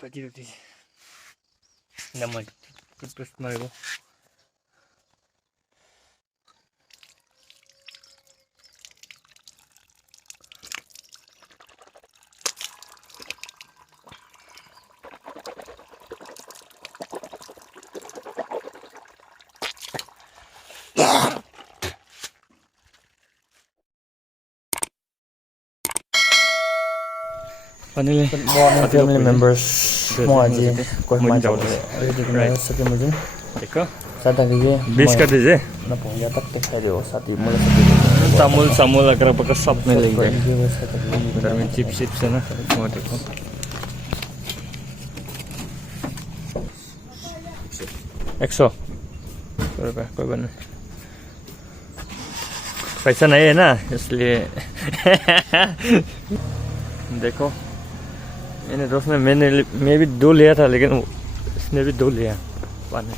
Pati naman toothpaste margo. Good morning family members. Mau aja kau macam apa? Jadi sakit macam. देखो Sada kaya. 20 का दीजिए Na po ya tak tak hari o sati mula sakit. तामुल Samuel अगर पका सब मिलेंगे Ini घर में chips है ना वो देखो ₹100 कोई बात नहीं पैसा नहीं है ना इसलिए देखो मैंने दोस्त ने मैं भी 2 लिया था लेकिन इसने भी 2 लिया पानी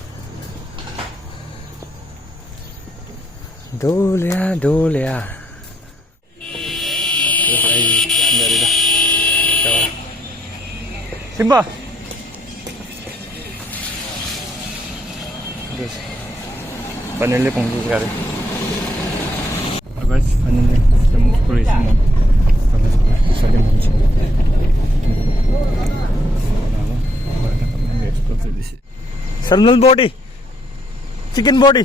2 लिया Simba terus panelnya punggu sekali guys panelnya semua kulit semua bisa dimancing salmon body chicken body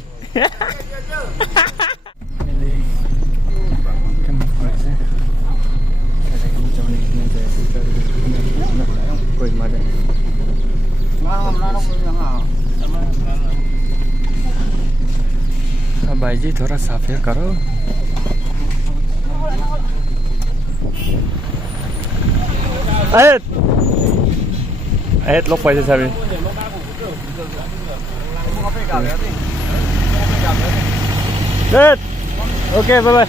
कोई मारे भाई जी थोड़ा साफिया करो ayat लोग पैसे साबी ओके बाय बाय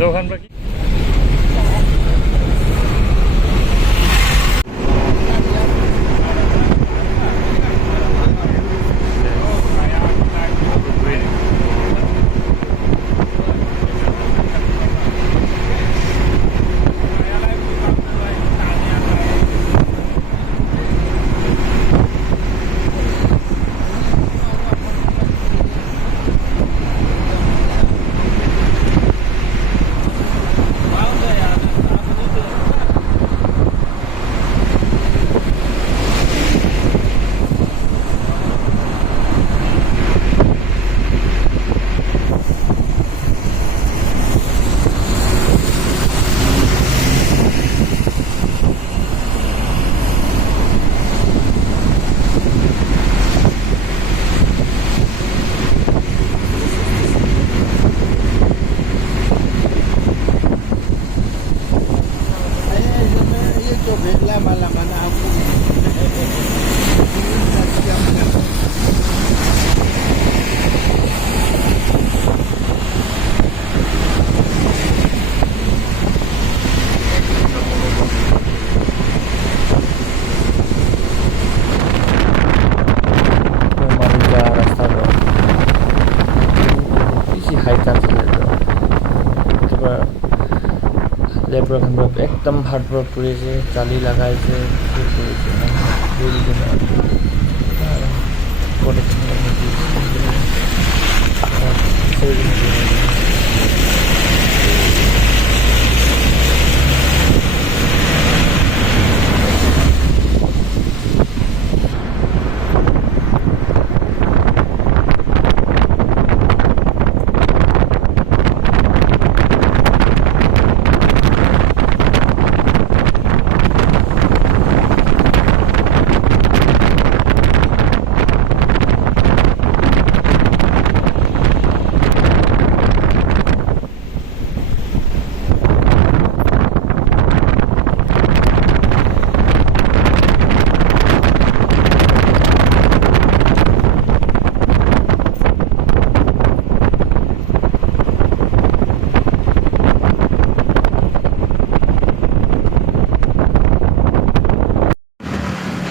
যাও খান বাকি একদম হাৰ্ডৱৰ্ক কৰিছে জালি লগাইছে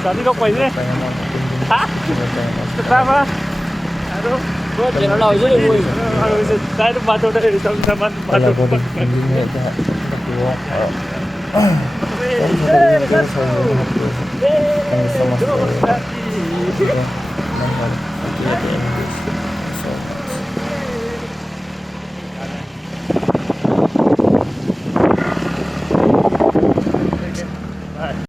Tadi kok kuenya? Hah? Kenapa? Aduh, gua jangan lawan aja gue. Harus saya tuh batu dari teman-teman batu.